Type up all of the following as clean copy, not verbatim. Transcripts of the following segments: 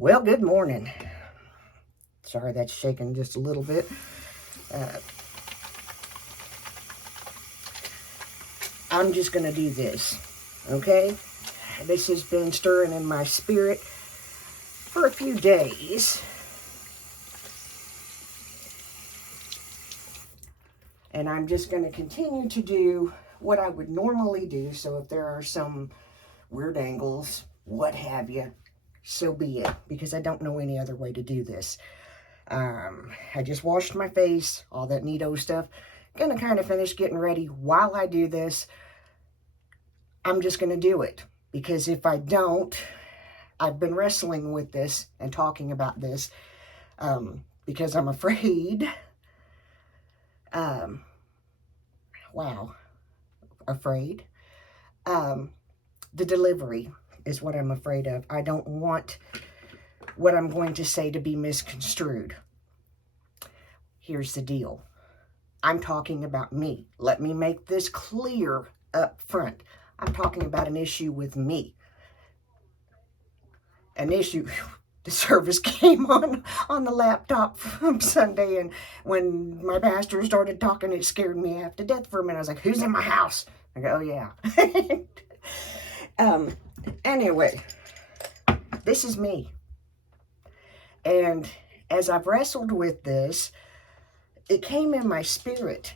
Well, good morning. Sorry that's shaking just a little bit. I'm just going to do this, okay? This has been stirring in my spirit for a few days. And I'm just going to continue to do what I would normally do. So if there are some weird angles, what have you, so be it. Because I don't know any other way to do this. I just washed my face, all that neato stuff. Gonna kind of finish getting ready. While I do this, I'm just gonna do it. Because if I don't, I've been wrestling with this and talking about this because I'm afraid. Afraid. The delivery is what I'm afraid of. I don't want what I'm going to say to be misconstrued. Here's the deal. I'm talking about me. Let me make this clear up front. I'm talking about an issue with me. An issue. The service came on the laptop from Sunday, and when my pastor started talking, it scared me half to death for a minute. I was like, who's in my house? I go, oh yeah. Anyway, this is me. And as I've wrestled with this, it came in my spirit.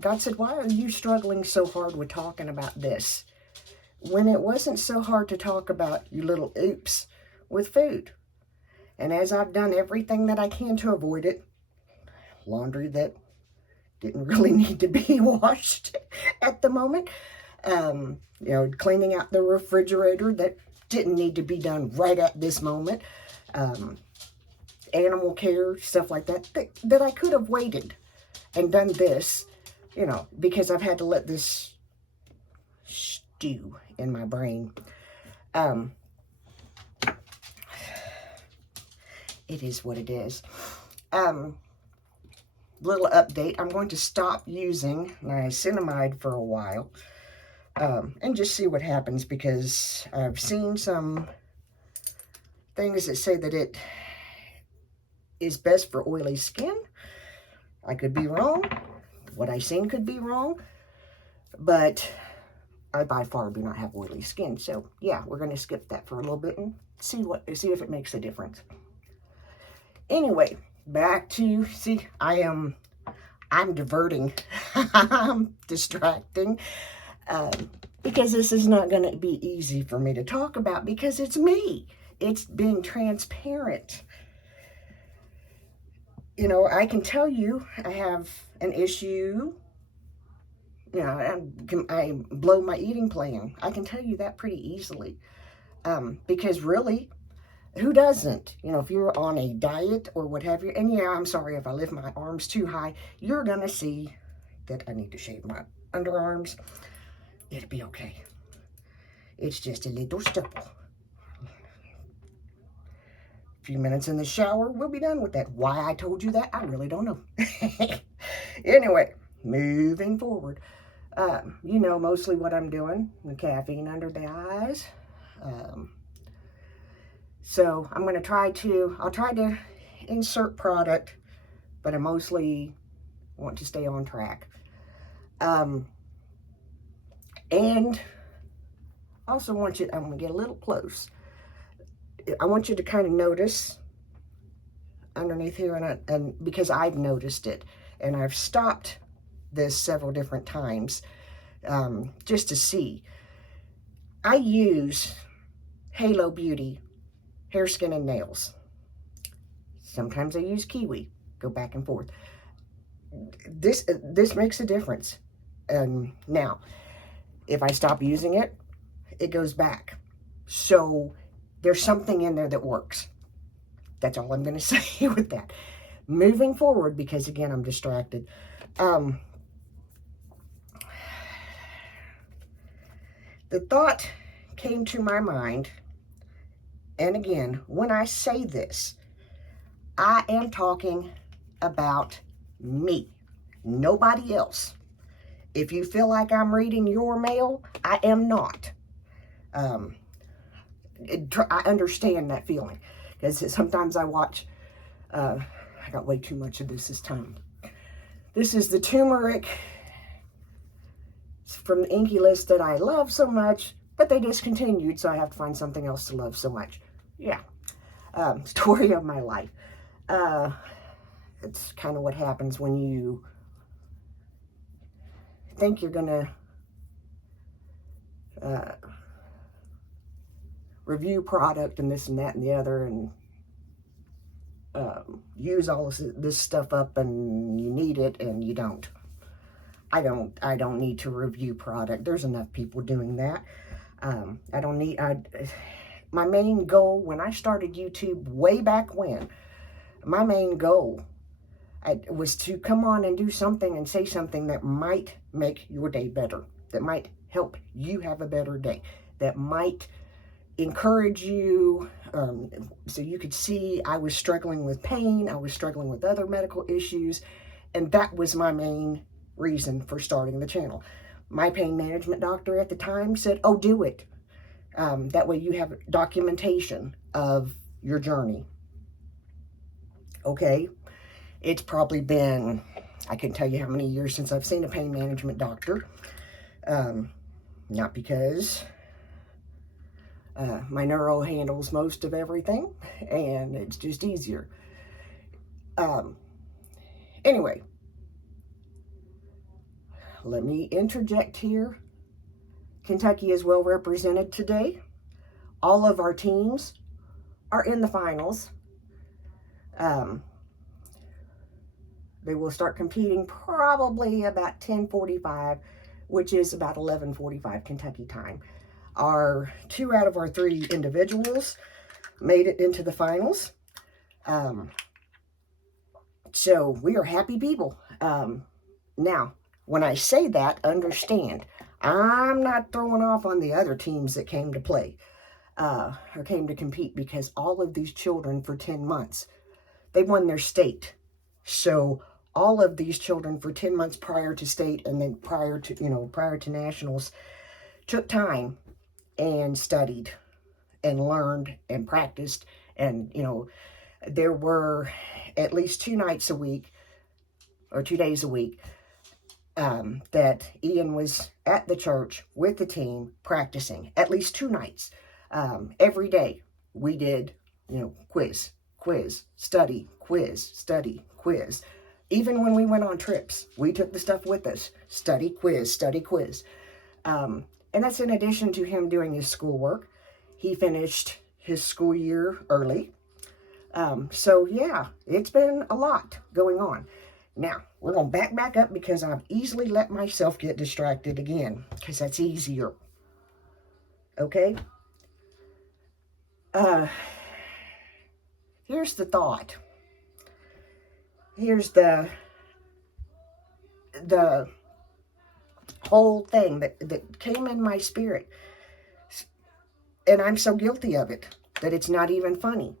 God said, why are you struggling so hard with talking about this? When it wasn't so hard to talk about you little oops with food. And as I've done everything that I can to avoid it, laundry that didn't really need to be washed at the moment, cleaning out the refrigerator that didn't need to be done right at this moment, animal care, stuff like that I could have waited and done this, because I've had to let this stew in my brain. It is what it is. Little update. I'm going to stop using niacinamide for a while and just see what happens, because I've seen some things that say that it is best for oily skin. I could be wrong. What I've seen could be wrong. But I by far do not have oily skin. So yeah, we're going to skip that for a little bit and see if it makes a difference. Anyway, back to, I'm diverting. I'm distracting. Because this is not going to be easy for me to talk about, because it's me. It's being transparent. I can tell you I have an issue. I blow my eating plan. I can tell you that pretty easily. Because really, who doesn't? If you're on a diet or what have you, and yeah, I'm sorry if I lift my arms too high, you're going to see that I need to shave my underarms. It'll be okay. It's just a little stubble. A few minutes in the shower, we'll be done with that. Why I told you that, I really don't know. Anyway, moving forward. Mostly what I'm doing, the caffeine under the eyes. So I'm going to I'll try to insert product, but I mostly want to stay on track. And also I'm going to get a little close. I want you to kind of notice underneath here, and because I've noticed it, and I've stopped this several different times just to see. I use Halo Beauty hair, skin, and nails. Sometimes I use kiwi. Go back and forth. This makes a difference. Now, if I stop using it, it goes back. So there's something in there that works. That's all I'm going to say with that. Moving forward, because again, I'm distracted. The thought came to my mind, and again, when I say this, I am talking about me, nobody else. If you feel like I'm reading your mail, I am not. I understand that feeling. Because sometimes I watch, I got way too much of this time. This is the turmeric from the Inky List that I love so much, but they discontinued, so I have to find something else to love so much. Yeah. Story of my life. It's kind of what happens when you think you're going to review product and this and that and the other, and use all this stuff up, and you need it and you don't. I don't need to review product. There's enough people doing that. I don't need, my main goal when I started YouTube way back when, my main goal was to come on and do something and say something that might make your day better, that might help you have a better day, that might encourage you, so you could see I was struggling with pain, I was struggling with other medical issues, and that was my main reason for starting the channel. My pain management doctor at the time said, oh, do it. That way you have documentation of your journey. Okay, it's probably been, I can tell you how many years since I've seen a pain management doctor. Not because my neuro handles most of everything, and it's just easier. Anyway, let me interject here. Kentucky is well represented today. All of our teams are in the finals. They will start competing probably about 10:45, which is about 11:45 Kentucky time. Our 2 out of our 3 individuals made it into the finals. So we are happy people. Now, when I say that, understand, I'm not throwing off on the other teams that came to play, or came to compete, because all of these children for 10 months, they won their state. So all of these children for 10 months prior to state, and then prior to nationals, took time and studied and learned and practiced. And, there were at least 2 nights a week, or 2 days a week, that Ian was at the church with the team practicing, at least 2 nights. Every day we did, quiz, study, quiz. Even when we went on trips, we took the stuff with us. Study, quiz. And that's in addition to him doing his schoolwork. He finished his school year early. So yeah, it's been a lot going on. Now, we're going to back up, because I've easily let myself get distracted again, because that's easier. Okay? Here's the thought. Here's the whole thing that came in my spirit. And I'm so guilty of it that it's not even funny.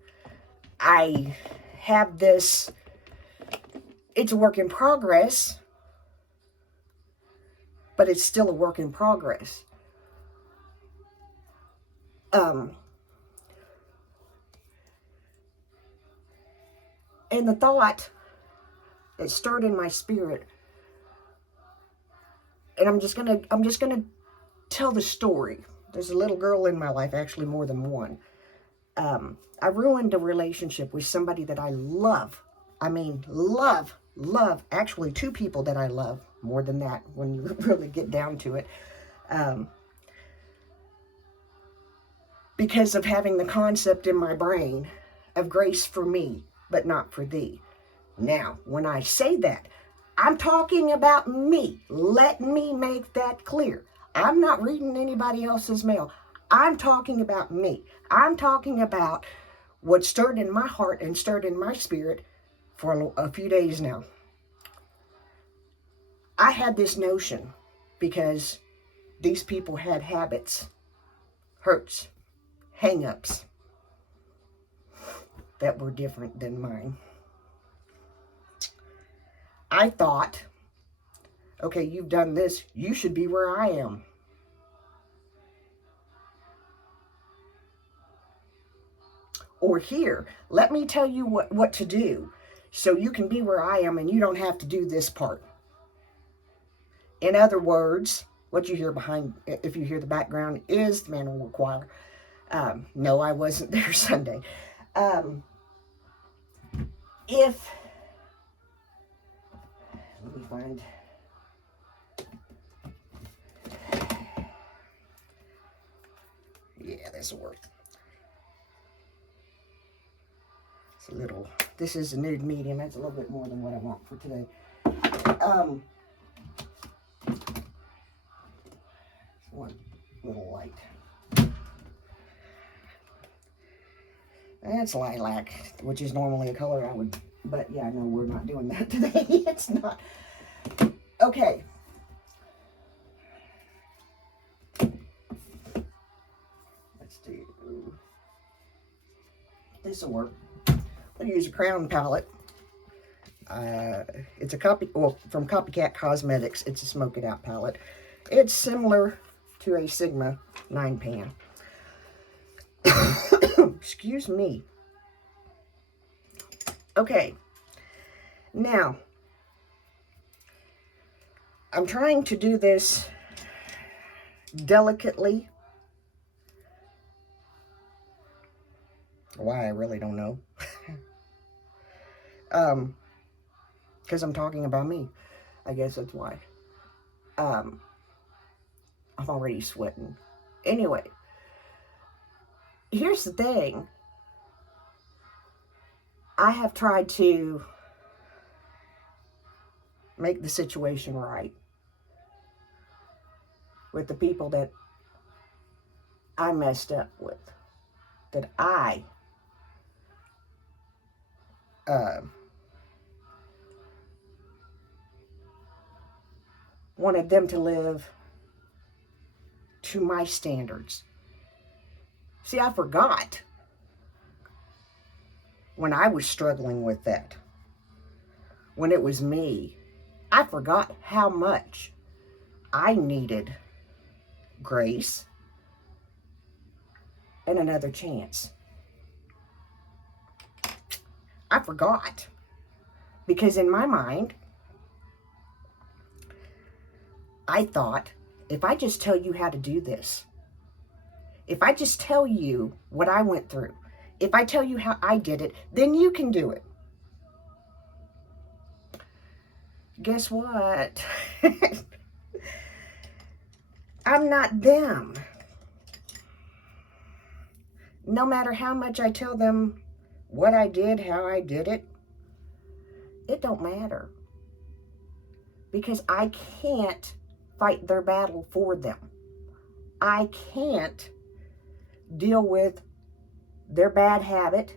I have this, it's a work in progress, but it's still a work in progress. And the thought that stirred in my spirit, and I'm just gonna tell the story. There's a little girl in my life, actually more than one. I ruined a relationship with somebody that I love. I mean, love. Actually, 2 people that I love more than that when you really get down to it. Because of having the concept in my brain of grace for me, but not for thee. Now, when I say that, I'm talking about me. Let me make that clear. I'm not reading anybody else's mail. I'm talking about me. I'm talking about what stirred in my heart and stirred in my spirit for a few days now. I had this notion because these people had habits, hurts, hang-ups that were different than mine. I thought, okay, you've done this, you should be where I am. Or here, let me tell you what to do so you can be where I am and you don't have to do this part. In other words, what you hear behind, if you hear the background, is the Manual Choir. No, I wasn't there Sunday. If, let me find, yeah, this will work. It's a little, this is a nude medium. That's a little bit more than what I want for today. One little light. That's lilac, which is normally a color I would, but yeah, no, we're not doing that today. It's not. Okay. Let's do, this will work. I'm going to use a Crown palette. It's a copy, well, from Copycat Cosmetics. It's a Smoke It Out palette. It's similar to a Sigma 9 pan. Excuse me. Okay. Now, I'm trying to do this delicately. Why, I really don't know. Because I'm talking about me. I guess that's why. I'm already sweating. Anyway, here's the thing. I have tried to make the situation right with the people that I messed up with, that I wanted them to live to my standards. See, I forgot when I was struggling with that, when it was me. I forgot how much I needed grace and another chance. I forgot. Because in my mind, I thought, if I just tell you how to do this, if I just tell you what I went through, if I tell you how I did it, then you can do it. Guess what? I'm not them. No matter how much I tell them what I did, how I did it, it don't matter. Because I can't fight their battle for them. I can't deal with their bad habit,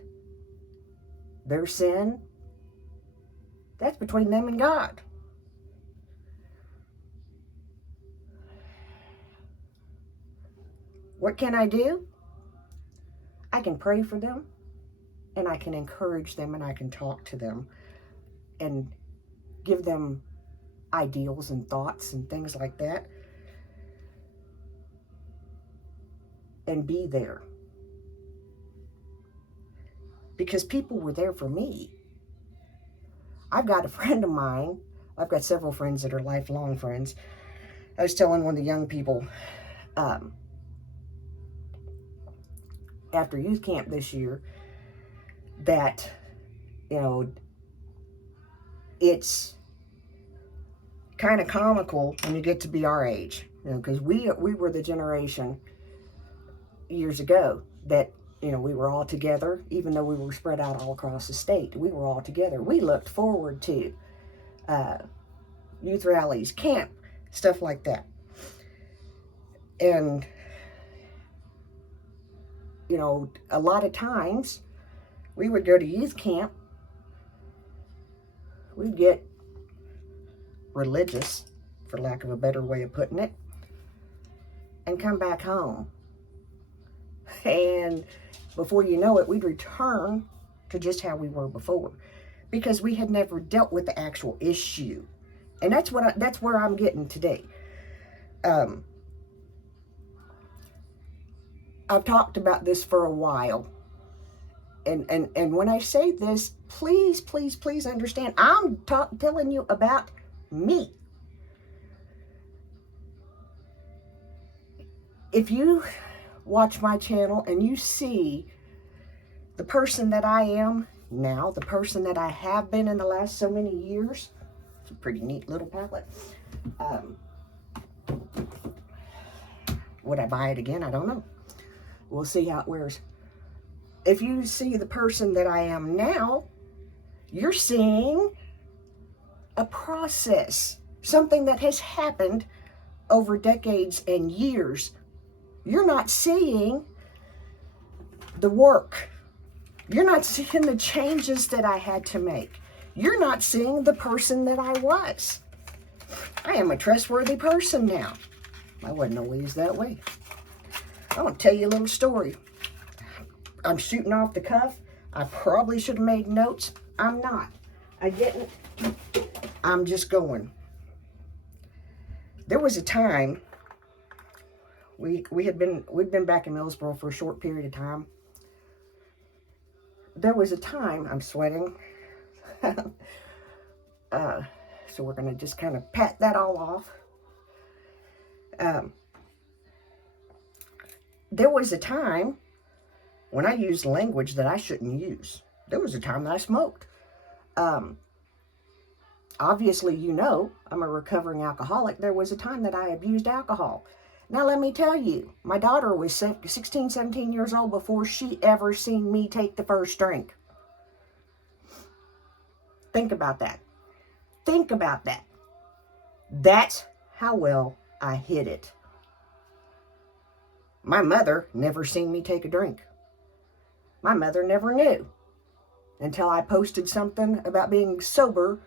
their sin. That's between them and God. What can I do? I can pray for them, and I can encourage them, and I can talk to them and give them ideals and thoughts and things like that, and be there. Because people were there for me. I've got a friend of mine, I've got several friends that are lifelong friends. I was telling one of the young people, after youth camp this year, that, you know, it's kind of comical when you get to be our age, you know, because we were the generation years ago that, you know, we were all together, even though we were spread out all across the state. We were all together. We looked forward to youth rallies, camp, stuff like that. And, you know, a lot of times we would go to youth camp, we'd get religious, for lack of a better way of putting it, and come back home. And before you know it, we'd return to just how we were before, because we had never dealt with the actual issue. And that's where I'm getting today. I've talked about this for a while, And when I say this, please, please, please understand, I'm telling you about me. If you watch my channel and you see the person that I am now, the person that I have been in the last so many years, it's a pretty neat little palette. Would I buy it again? I don't know. We'll see how it wears. If you see the person that I am now, you're seeing a process, something that has happened over decades and years. You're not seeing the work. You're not seeing the changes that I had to make. You're not seeing the person that I was. I am a trustworthy person now. I wasn't always that way. I want to tell you a little story. I'm shooting off the cuff. I probably should have made notes. I'm not. I didn't. I'm just going. There was a time we'd been back in Millsboro for a short period of time. There was a time, I'm sweating. So we're going to just kind of pat that all off. There was a time when I used language that I shouldn't use. There was a time that I smoked. Obviously, you know, I'm a recovering alcoholic. There was a time that I abused alcohol. Now, let me tell you, my daughter was 16, 17 years old before she ever seen me take the first drink. Think about that. Think about that. That's how well I hid it. My mother never seen me take a drink. My mother never knew until I posted something about being sober.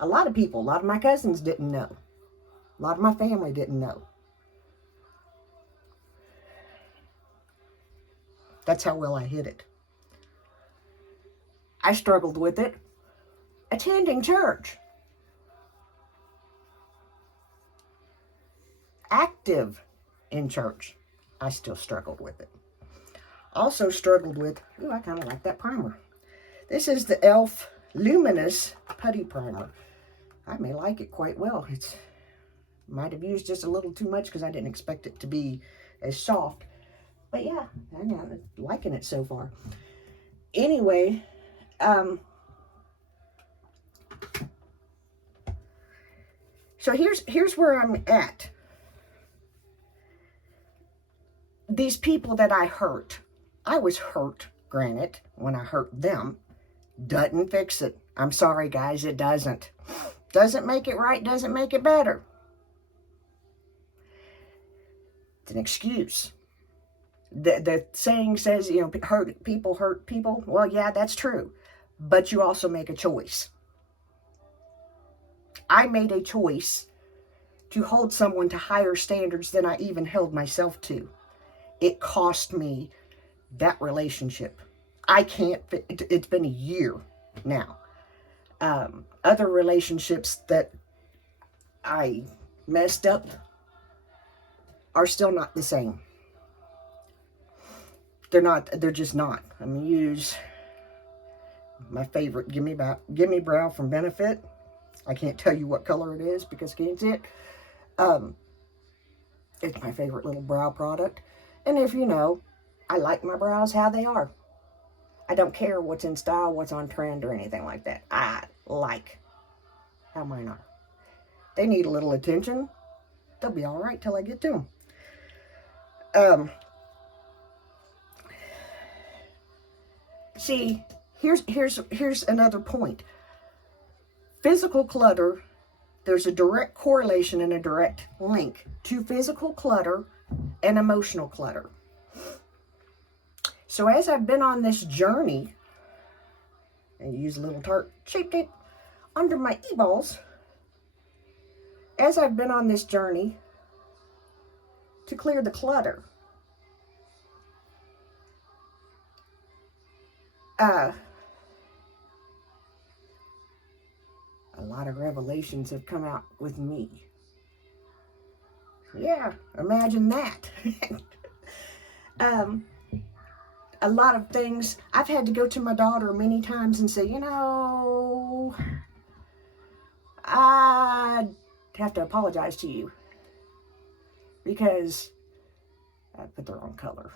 A lot of my cousins didn't know. A lot of my family didn't know. That's how well I hid it. I struggled with it attending church. Active in church. I still struggled with it. Also struggled with, ooh, I kind of like that primer. This is the e.l.f. Luminous Putty Primer. I may like it quite well. It's might have used just a little too much because I didn't expect it to be as soft. But yeah, I'm liking it so far. Anyway, so here's where I'm at. These people that I hurt, I was hurt, granted, when I hurt them. Doesn't fix it. I'm sorry, guys, it doesn't. Doesn't make it right, doesn't make it better. It's an excuse. The saying says, you know, hurt people. Well, yeah, that's true. But you also make a choice. I made a choice to hold someone to higher standards than I even held myself to. It cost me that relationship. I can't, it's been a year now. Other relationships that I messed up are still not the same. They're just not. I'm going to use my favorite Gimme Brow from Benefit. I can't tell you what color it is because I can't see it. It's my favorite little brow product. And if you know, I like my brows how they are. I don't care what's in style, what's on trend, or anything like that. I like how mine are. They need a little attention. They'll be all right till I get to them. See, here's another point. Physical clutter, there's a direct correlation and a direct link to physical clutter and emotional clutter. So as I've been on this journey, and use a little Tarte Shape Tape under my e-balls, as I've been on this journey to clear the clutter, a lot of revelations have come out with me. Yeah, imagine that. a lot of things, I've had to go to my daughter many times and say, I have to apologize to you because I put the wrong color.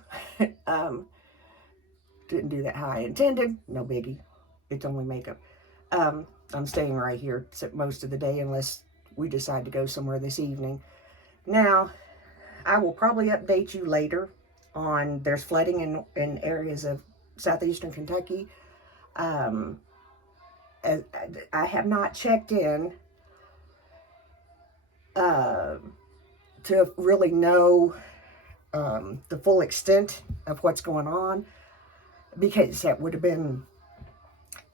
Didn't do that how I intended. No biggie. It's only makeup. I'm staying right here most of the day unless we decide to go somewhere this evening. Now, I will probably update you later on there's flooding in areas of southeastern Kentucky. I have not checked in to really know the full extent of what's going on, because that would have been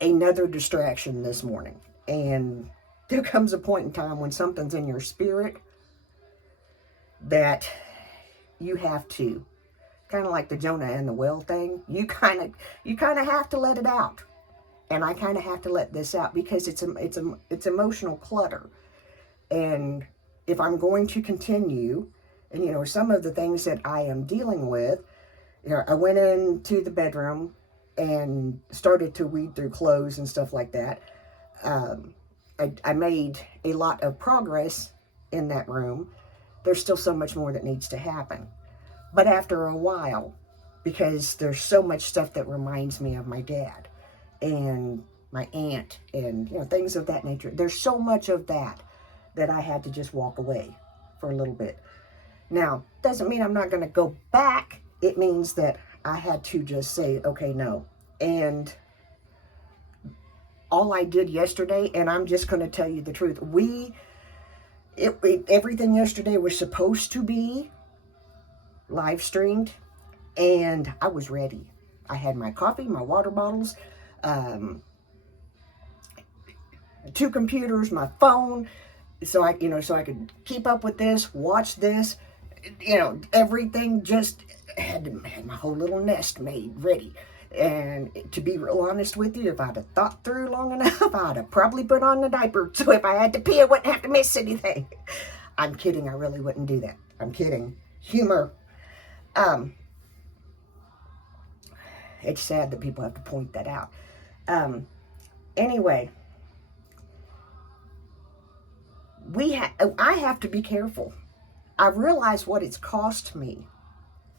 another distraction this morning. And there comes a point in time when something's in your spirit that you have to, kind of like the Jonah and the whale thing, you kind of have to let it out. And I kind of have to let this out because it's emotional clutter. And if I'm going to continue, and some of the things that I am dealing with, I went into the bedroom and started to weed through clothes and stuff like that. I made a lot of progress in that room. There's still so much more that needs to happen. But after a while, because there's so much stuff that reminds me of my dad and my aunt and things of that nature, there's so much of that I had to just walk away for a little bit. Now, doesn't mean I'm not going to go back. It means that I had to just say, okay, no. And all I did yesterday, and I'm just going to tell you the truth, everything yesterday was supposed to be live streamed, and I was ready. I had my coffee, my water bottles, 2 computers, my phone, so I could keep up with this, watch this, everything. Just had my whole little nest made ready. And to be real honest with you, if I'd have thought through long enough, I'd have probably put on the diaper, so if I had to pee, I wouldn't have to miss anything. I'm kidding. I really wouldn't do that. I'm kidding. Humor. It's sad that people have to point that out. Anyway, I have to be careful. I realize what it's cost me,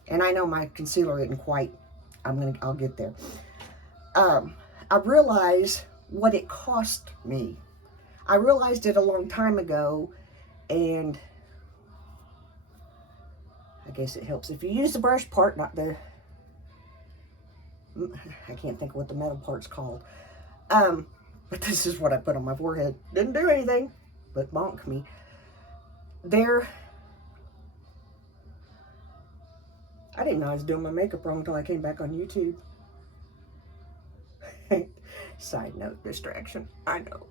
and I know my concealer isn't quite. I'll get there. I realize what it cost me. I realized it a long time ago, and I guess it helps if you use the brush part, not the. I can't think of what the metal part's called. But this is what I put on my forehead. Didn't do anything, but bonk me. I didn't know I was doing my makeup wrong until I came back on YouTube. Side note, distraction. I know.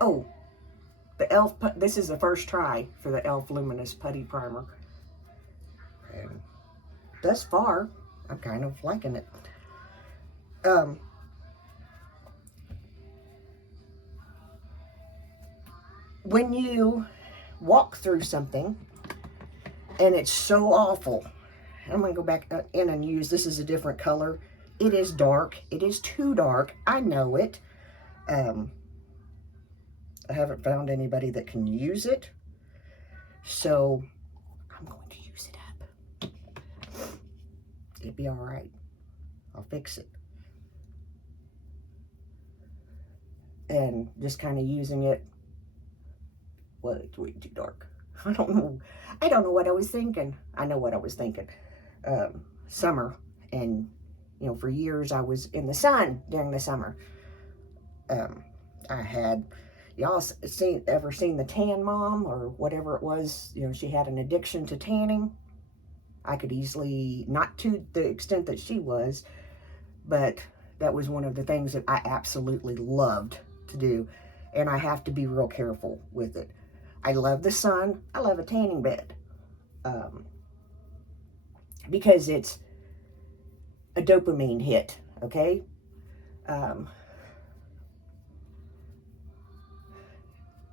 Oh, the e.l.f. This is the first try for the e.l.f. Luminous Putty Primer. And thus far, I'm kind of liking it. When you walk through something and it's so awful, I'm going to go back in and use, this is a different color. It is dark. It is too dark. I know it. I haven't found anybody that can use it, so I'm going to use it up. It'll be all right. I'll fix it. And just kind of using it. Well, it's way too dark. I don't know what I was thinking. I know what I was thinking. Summer, and for years I was in the sun during the summer. I had, y'all ever seen the Tan Mom or whatever it was? She had an addiction to tanning. I could easily, not to the extent that she was, but that was one of the things that I absolutely loved to do, and I have to be real careful with it. I love the sun. I love a tanning bed, because it's a dopamine hit, okay?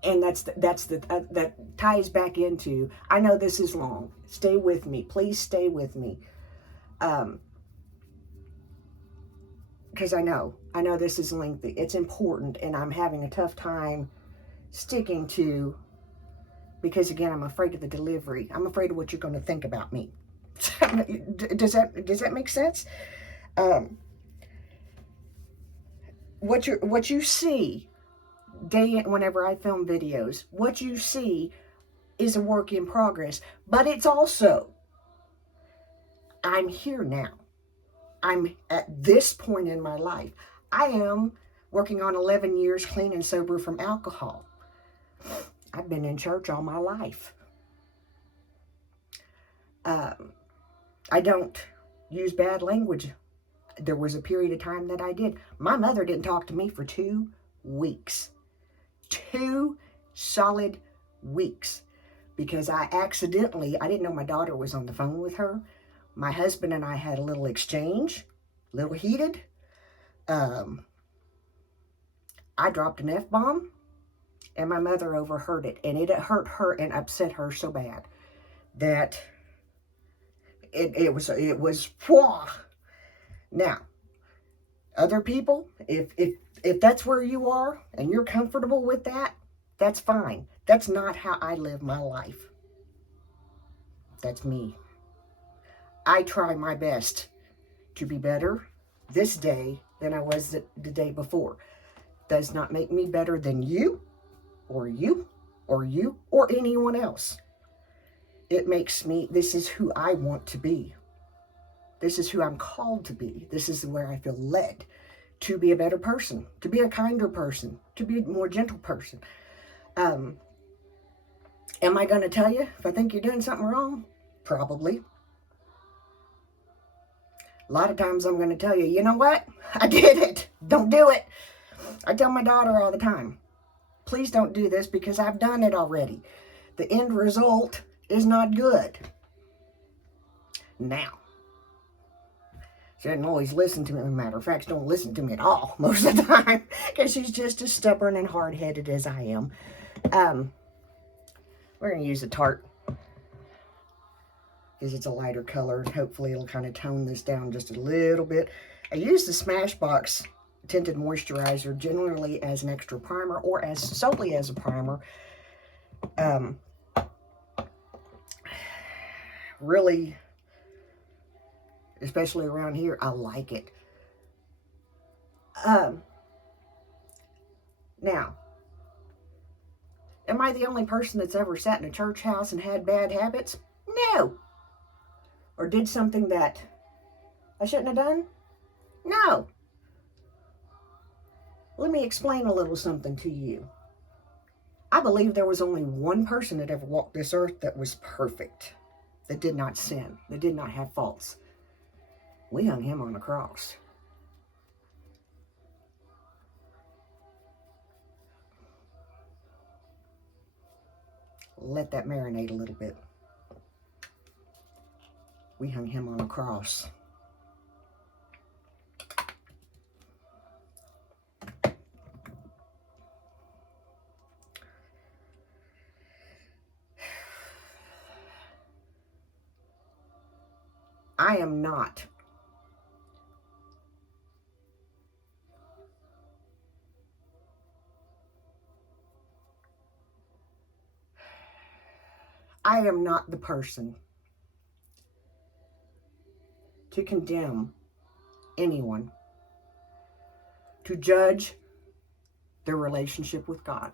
And that ties back into, I know this is long. Stay with me. Please stay with me. Because I know this is lengthy. It's important, and I'm having a tough time sticking to, because again, I'm afraid of the delivery. I'm afraid of what you're going to think about me. Does that make sense? What you see whenever I film videos, what you see is a work in progress, but it's also, I'm here now. I'm at this point in my life. I am working on 11 years clean and sober from alcohol. I've been in church all my life. I don't use bad language. There was a period of time that I did. My mother didn't talk to me for 2 weeks. 2 solid weeks. Because I didn't know my daughter was on the phone with her. My husband and I had a little exchange, a little heated. I dropped an F-bomb, and my mother overheard it, and it hurt her and upset her so bad that it was whoa. Now, other people, if that's where you are and you're comfortable with that, that's fine. That's not how I live my life. That's me. I try my best to be better this day than I was the day before. Does not make me better than you, or you, or you, or anyone else. It makes me, this is who I want to be. This is who I'm called to be. This is where I feel led to be a better person, to be a kinder person, to be a more gentle person. Am I going to tell you if I think you're doing something wrong? Probably. A lot of times I'm going to tell you, you know what? I did it. Don't do it. I tell my daughter all the time, please don't do this because I've done it already. The end result is not good. Now, she doesn't always listen to me. As a matter of fact, she don't listen to me at all most of the time because she's just as stubborn and hard-headed as I am. We're going to use a Tarte because it's a lighter color. Hopefully it'll kind of tone this down just a little bit. I use the Smashbox tinted moisturizer generally as an extra primer or as solely as a primer. Really, especially around here, I like it. Now, am I the only person that's ever sat in a church house and had bad habits? No. Or did something that I shouldn't have done? No. Let me explain a little something to you. I believe there was only one person that ever walked this earth that was perfect, that did not sin, that did not have faults. We hung him on a cross. Let that marinate a little bit. We hung him on a cross. I am not the person to condemn anyone, to judge their relationship with God.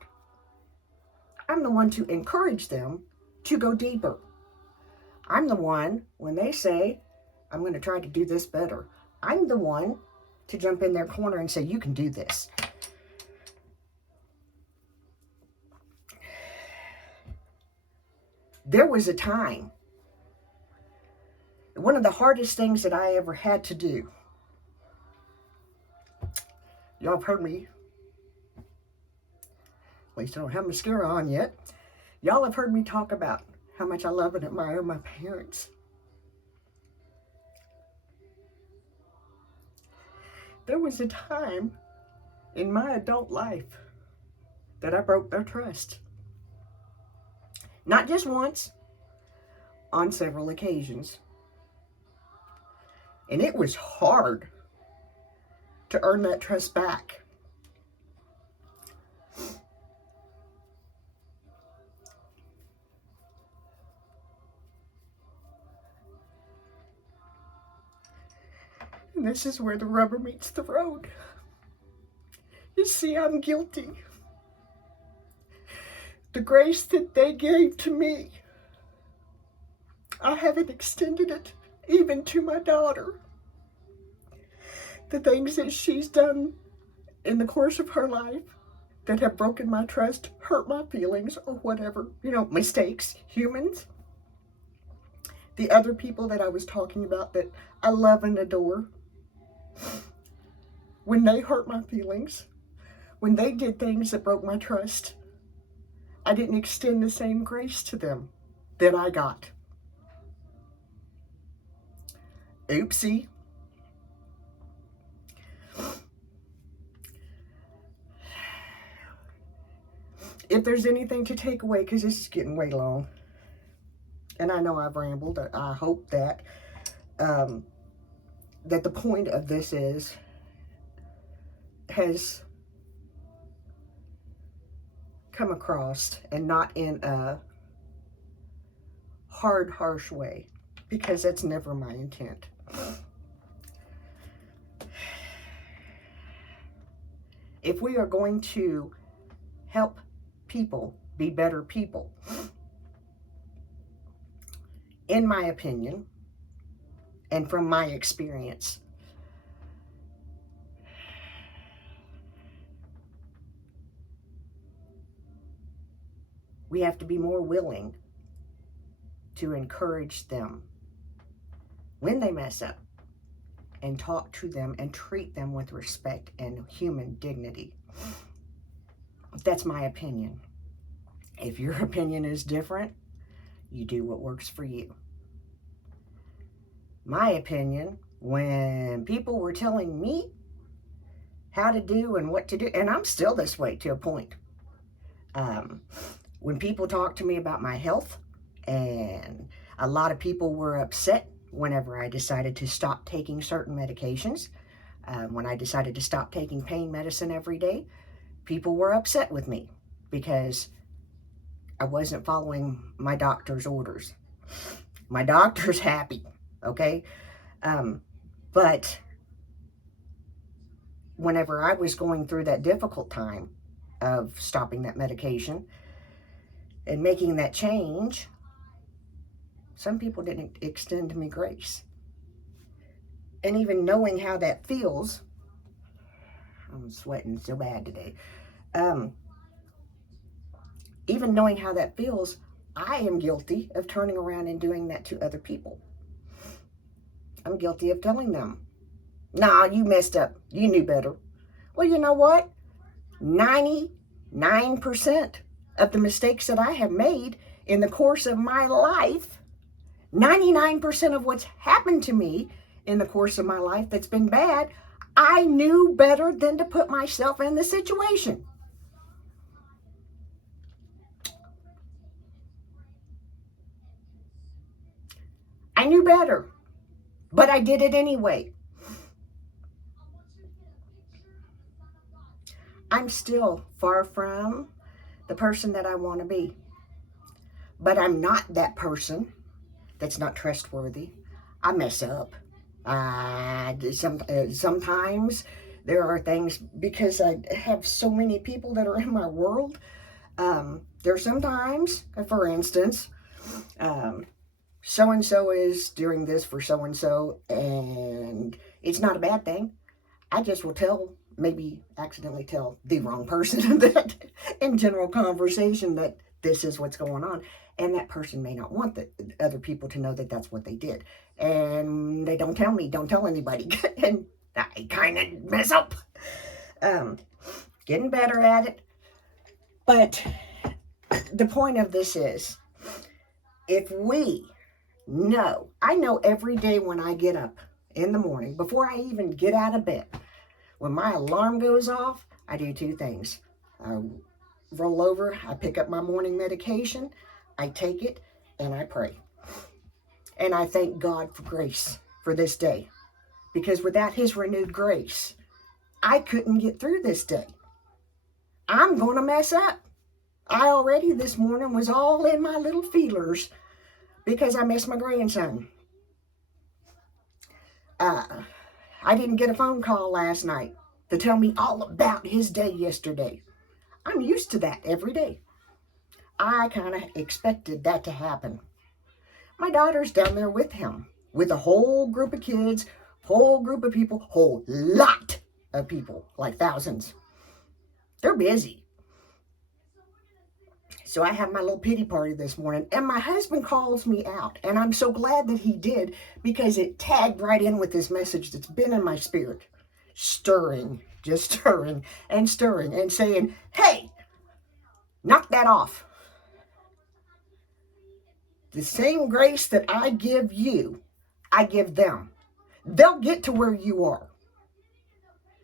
I'm the one to encourage them to go deeper. I'm the one, when they say, I'm going to try to do this better, I'm the one to jump in their corner and say, you can do this. There was a time, one of the hardest things that I ever had to do, y'all have heard me, at least I don't have mascara on yet, y'all have heard me talk about how much I love and admire my parents. There was a time in my adult life that I broke their trust. Not just once, on several occasions. And it was hard to earn that trust back. And this is where the rubber meets the road. You see, I'm guilty. The grace that they gave to me, I haven't extended it even to my daughter. The things that she's done in the course of her life that have broken my trust, hurt my feelings, or whatever, mistakes, humans. The other people that I was talking about that I love and adore, when they hurt my feelings, when they did things that broke my trust, I didn't extend the same grace to them that I got. Oopsie. If there's anything to take away, because this is getting way long, and I know I've rambled, I hope that that the point of this has come across, and not in a hard, harsh way, because that's never my intent. If we are going to help people be better people, in my opinion, and from my experience, we have to be more willing to encourage them when they mess up, and talk to them and treat them with respect and human dignity. That's my opinion. If your opinion is different, you do what works for you. My opinion, when people were telling me how to do and what to do, and I'm still this way to a point. When people talk to me about my health, and a lot of people were upset whenever I decided to stop taking certain medications, when I decided to stop taking pain medicine every day, people were upset with me because I wasn't following my doctor's orders. My doctor's happy, okay? But whenever I was going through that difficult time of stopping that medication and making that change, some people didn't extend me grace. And even knowing how that feels, I'm sweating so bad today. Even knowing how that feels, I am guilty of turning around and doing that to other people. I'm guilty of telling them, nah, you messed up. You knew better. Well, you know what? 99% of the mistakes that I have made in the course of my life, 99% of what's happened to me in the course of my life that's been bad, I knew better than to put myself in the situation. I knew better, but I did it anyway. I'm still far from the person that I want to be, but I'm not that person that's not trustworthy. I mess up. Sometimes there are things, because I have so many people that are in my world. There's sometimes, for instance, so-and-so is doing this for so-and-so, and it's not a bad thing. I just will maybe accidentally tell the wrong person that in general conversation that this is what's going on. And that person may not want the other people to know that that's what they did. And they don't tell me, don't tell anybody. And I kind of mess up. Getting better at it. But the point of this is, if we know, I know every day when I get up in the morning, before I even get out of bed, when my alarm goes off, I do two things. I roll over, I pick up my morning medication, I take it, and I pray. And I thank God for grace for this day. Because without his renewed grace, I couldn't get through this day. I'm going to mess up. I already this morning was all in my little feelers because I missed my grandson. I didn't get a phone call last night to tell me all about his day yesterday. I'm used to that every day. I kind of expected that to happen. My daughter's down there with him, with a whole group of kids, whole group of people, whole lot of people, like thousands. They're busy. So I have my little pity party this morning, and my husband calls me out, and I'm so glad that he did because it tagged right in with this message that's been in my spirit, stirring, just stirring and saying, hey, knock that off. The same grace that I give you, I give them. They'll get to where you are.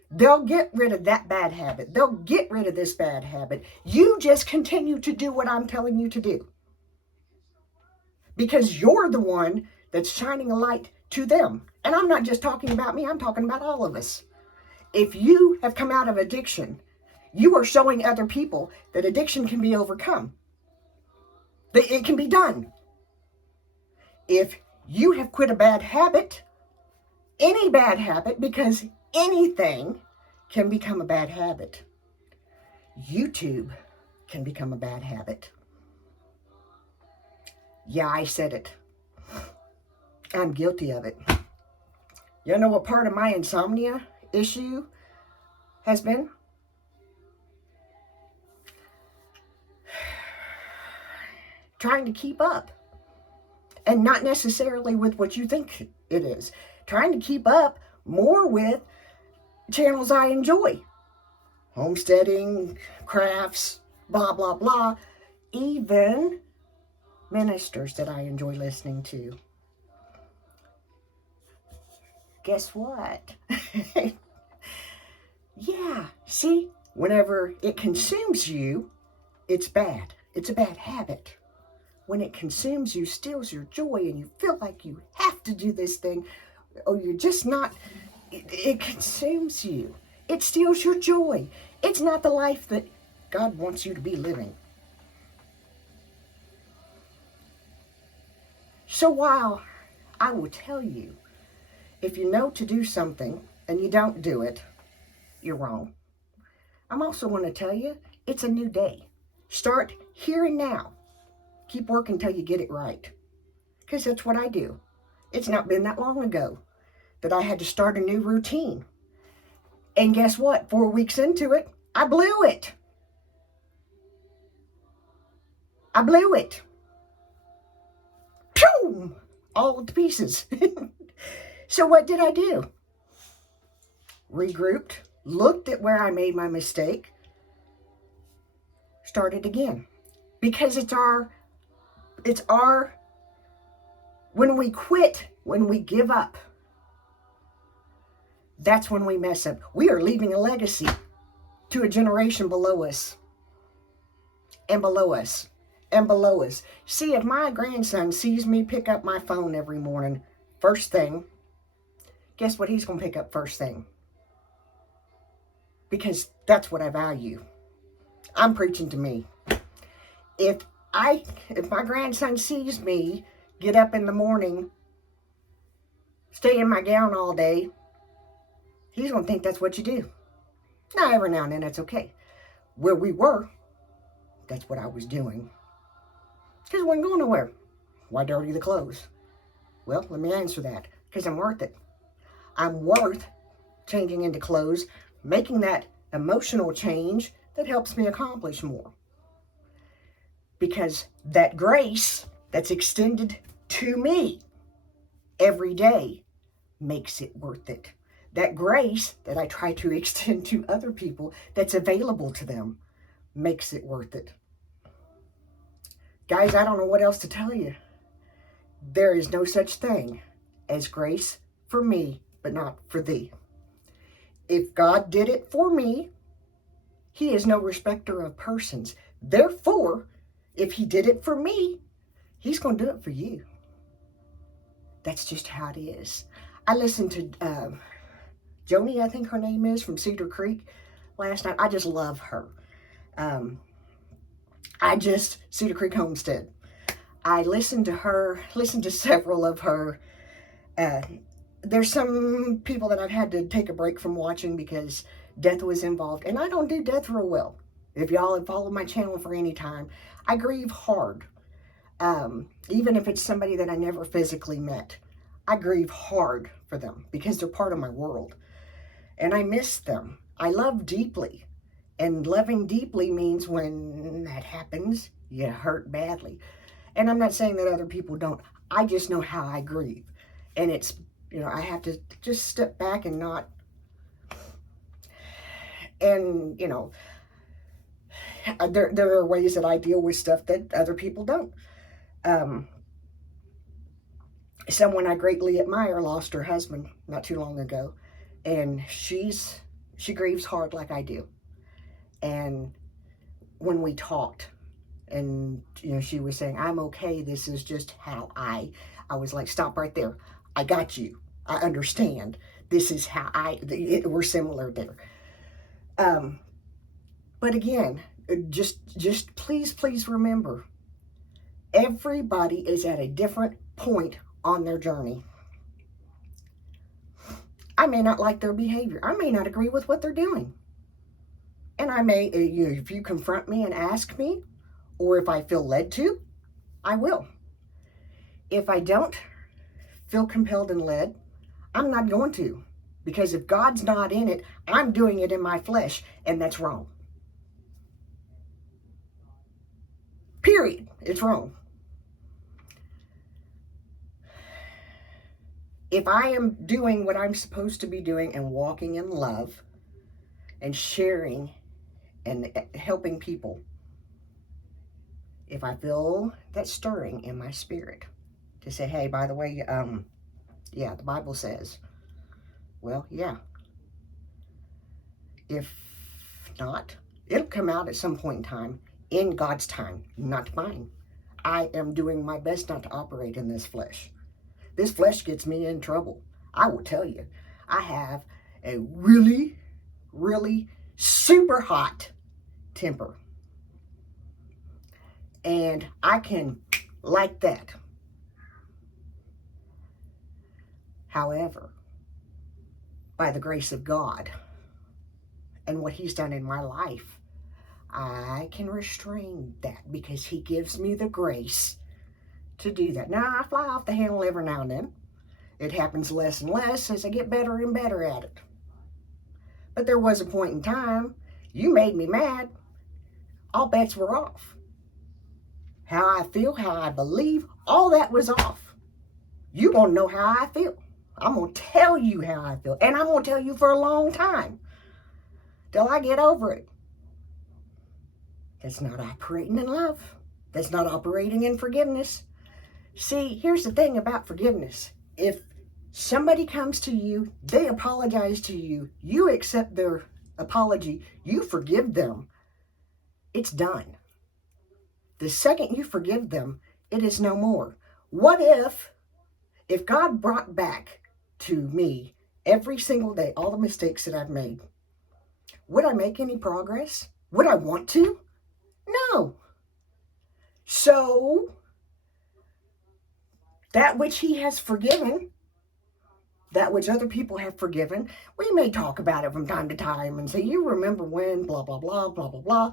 They'll get rid of that bad habit. They'll get rid of this bad habit. You just continue to do what I'm telling you to do. Because you're the one that's shining a light to them. And I'm not just talking about me, I'm talking about all of us. If you have come out of addiction, you are showing other people that addiction can be overcome. That it can be done. If you have quit a bad habit, any bad habit, because anything can become a bad habit. YouTube can become a bad habit. Yeah, I said it. I'm guilty of it. You know what part of my insomnia issue has been? Trying to keep up. And not necessarily with what you think it is. Trying to keep up more with channels I enjoy. Homesteading, crafts, blah, blah, blah. Even ministers that I enjoy listening to. Guess what? Yeah, see, whenever it consumes you, it's bad. It's a bad habit. When it consumes you, steals your joy, and you feel like you have to do this thing, or you're just not, it consumes you. It steals your joy. It's not the life that God wants you to be living. So while I will tell you, if you know to do something and you don't do it, you're wrong. I'm also going to tell you, it's a new day. Start here and now. Keep working until you get it right. Because that's what I do. It's not been that long ago that I had to start a new routine. And guess what? 4 weeks into it, I blew it. I blew it. Pew! All to pieces. So what did I do? Regrouped, looked at where I made my mistake, started again. Because it's our, when we quit, when we give up, that's when we mess up. We are leaving a legacy to a generation below us, and below us, and below us. See, if my grandson sees me pick up my phone every morning, first thing, guess what he's going to pick up first thing? Because that's what I value. I'm preaching to me. If my grandson sees me get up in the morning, stay in my gown all day, he's going to think that's what you do. Now, every now and then, that's okay. Where we were, that's what I was doing. Because I wasn't going nowhere. Why dirty the clothes? Well, let me answer that. Because I'm worth it. I'm worth changing into clothes, making that emotional change that helps me accomplish more. Because that grace that's extended to me every day makes it worth it. That grace that I try to extend to other people that's available to them makes it worth it. Guys, I don't know what else to tell you. There is no such thing as grace for me, but not for thee. If God did it for me, He is no respecter of persons. Therefore, if he did it for me, he's going to do it for you. That's just how it is. I listened to Joni, I think her name is, from Cedar Creek last night. I just love her. Cedar Creek Homestead. I listened to her, listened to several of her. There's some people that I've had to take a break from watching because death was involved. And I don't do death real well. If y'all have followed my channel for any time, I grieve hard. Even if it's somebody that I never physically met, I grieve hard for them because they're part of my world. And I miss them. I love deeply. And loving deeply means when that happens, you hurt badly. And I'm not saying that other people don't. I just know how I grieve. And it's, I have to just step back and not, and, there are ways that I deal with stuff that other people don't. Someone I greatly admire lost her husband not too long ago. And she grieves hard like I do. And when we talked, and she was saying, I'm okay, this is just how I was like, stop right there. I got you. I understand. This is how we're similar there. But again, just please remember, everybody is at a different point on their journey. I may not like their behavior. I may not agree with what they're doing. And I may, if you confront me and ask me, or if I feel led to, I will. If I don't feel compelled and led, I'm not going to. Because if God's not in it, I'm doing it in my flesh, and that's wrong. Period. It's wrong. If I am doing what I'm supposed to be doing and walking in love and sharing and helping people, if I feel that stirring in my spirit to say, hey, by the way, the Bible says, well, yeah. If not, it'll come out at some point in time, in God's time, not mine. I am doing my best not to operate in this flesh. This flesh gets me in trouble. I will tell you, I have a really, really super hot temper. And I can like that. However, by the grace of God and what He's done in my life, I can restrain that because He gives me the grace to do that. Now, I fly off the handle every now and then. It happens less and less as I get better and better at it. But there was a point in time, you made me mad, all bets were off. How I feel, how I believe, all that was off. You gonna know how I feel. I'm gonna tell you how I feel. And I'm gonna tell you for a long time. Till I get over it. That's not operating in love. That's not operating in forgiveness. See, here's the thing about forgiveness. If somebody comes to you, they apologize to you, you accept their apology, you forgive them, it's done. The second you forgive them, it is no more. What if God brought back to me every single day all the mistakes that I've made? Would I make any progress? Would I want to? No. So, that which He has forgiven, that which other people have forgiven, we may talk about it from time to time and say, you remember when, blah, blah, blah, blah, blah, blah.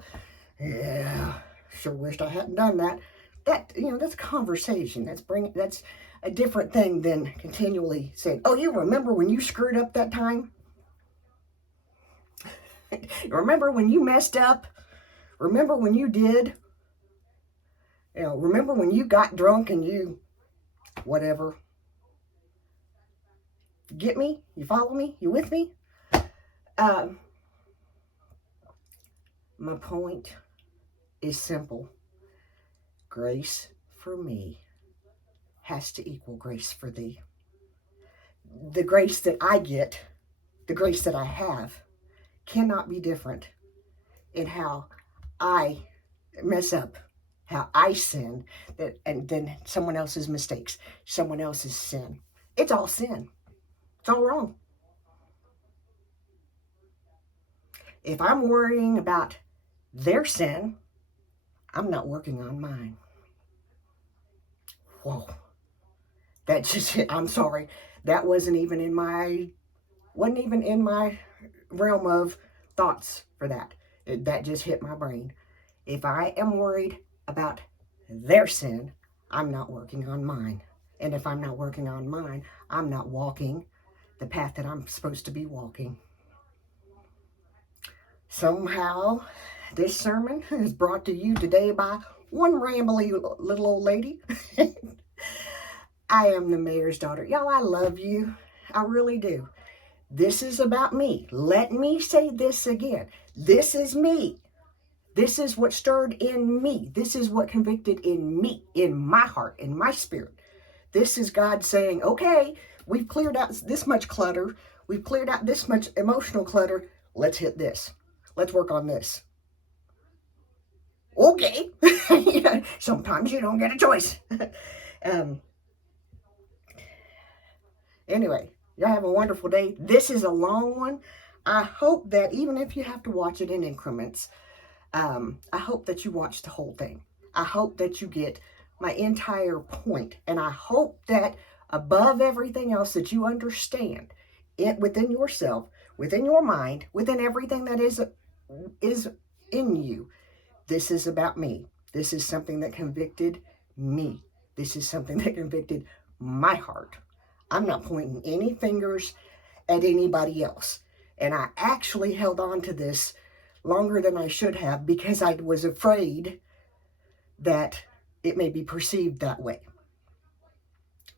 Yeah, sure wished I hadn't done that. That's conversation. That's a different thing than continually saying, oh, you remember when you screwed up that time? Remember when you messed up? Remember when you did? Remember when you got drunk and you, whatever. Get me? You follow me? You with me? My point is simple. Grace for me has to equal grace for thee. The grace that I get, the grace that I have, cannot be different. in how I mess up, how I sin, and then someone else's mistakes, someone else's sin. It's all sin. It's all wrong. If I'm worrying about their sin, I'm not working on mine. Whoa. That just, I'm sorry. That wasn't even in my realm of thoughts for that. That just hit my brain. If I am worried about their sin, I'm not working on mine. And if I'm not working on mine, I'm not walking the path that I'm supposed to be walking. Somehow, this sermon is brought to you today by one rambly little old lady. I am the mayor's daughter. Y'all, I love you. I really do. This is about me. Let me say this again. This is me. This is what stirred in me. This is what convicted in me, in my heart, in my spirit. This is God saying, okay, we've cleared out this much clutter. We've cleared out this much emotional clutter. Let's hit this. Let's work on this. Okay. Sometimes you don't get a choice. Anyway, y'all have a wonderful day. This is a long one. I hope that even if you have to watch it in increments, I hope that you watch the whole thing. I hope that you get my entire point. And I hope that above everything else that you understand it within yourself, within your mind, within everything that is in you. This is about me. This is something that convicted me. This is something that convicted my heart. I'm not pointing any fingers at anybody else. And I actually held on to this longer than I should have because I was afraid that it may be perceived that way.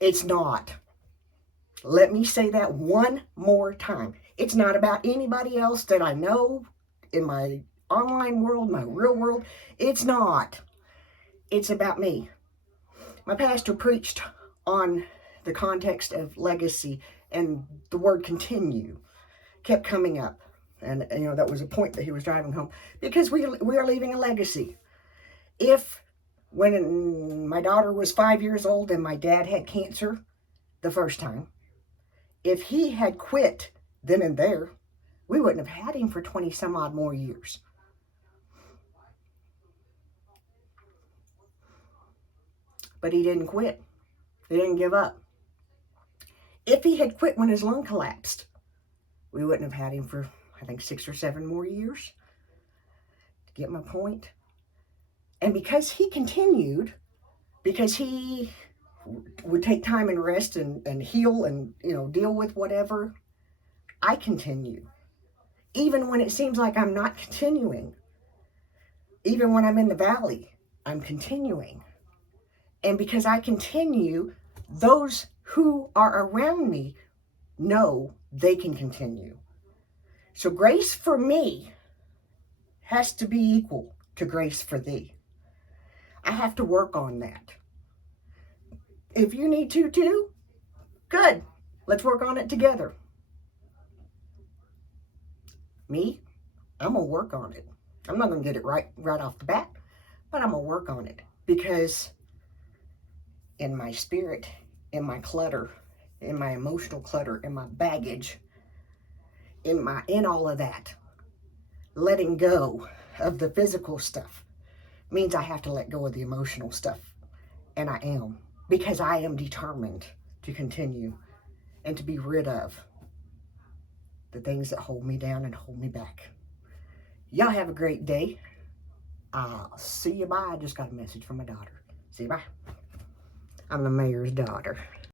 It's not. Let me say that one more time. It's not about anybody else that I know in my online world, my real world. It's not. It's about me. My pastor preached on the context of legacy, and the word continue kept coming up. And, that was a point that he was driving home. Because we are leaving a legacy. When my daughter was 5 years old and my dad had cancer the first time, if he had quit then and there, we wouldn't have had him for 20 some odd more years. But he didn't quit. He didn't give up. If he had quit when his lung collapsed, we wouldn't have had him for, I think, 6 or 7 more years. To get my point? And because he continued, because he would take time and rest and heal and, deal with whatever, I continue. Even when it seems like I'm not continuing. Even when I'm in the valley, I'm continuing. And because I continue, those who are around me know they can continue. So grace for me has to be equal to grace for thee. I have to work on that. If you need to too, good. Let's work on it together. Me, I'm going to work on it. I'm not going to get it right off the bat, but I'm going to work on it because in my spirit, in my clutter, in my emotional clutter, in my baggage, in all of that, letting go of the physical stuff means I have to let go of the emotional stuff. And I am, because I am determined to continue and to be rid of the things that hold me down and hold me back. Y'all have a great day. I'll see you bye. I just got a message from my daughter. See you bye. I'm the mayor's daughter.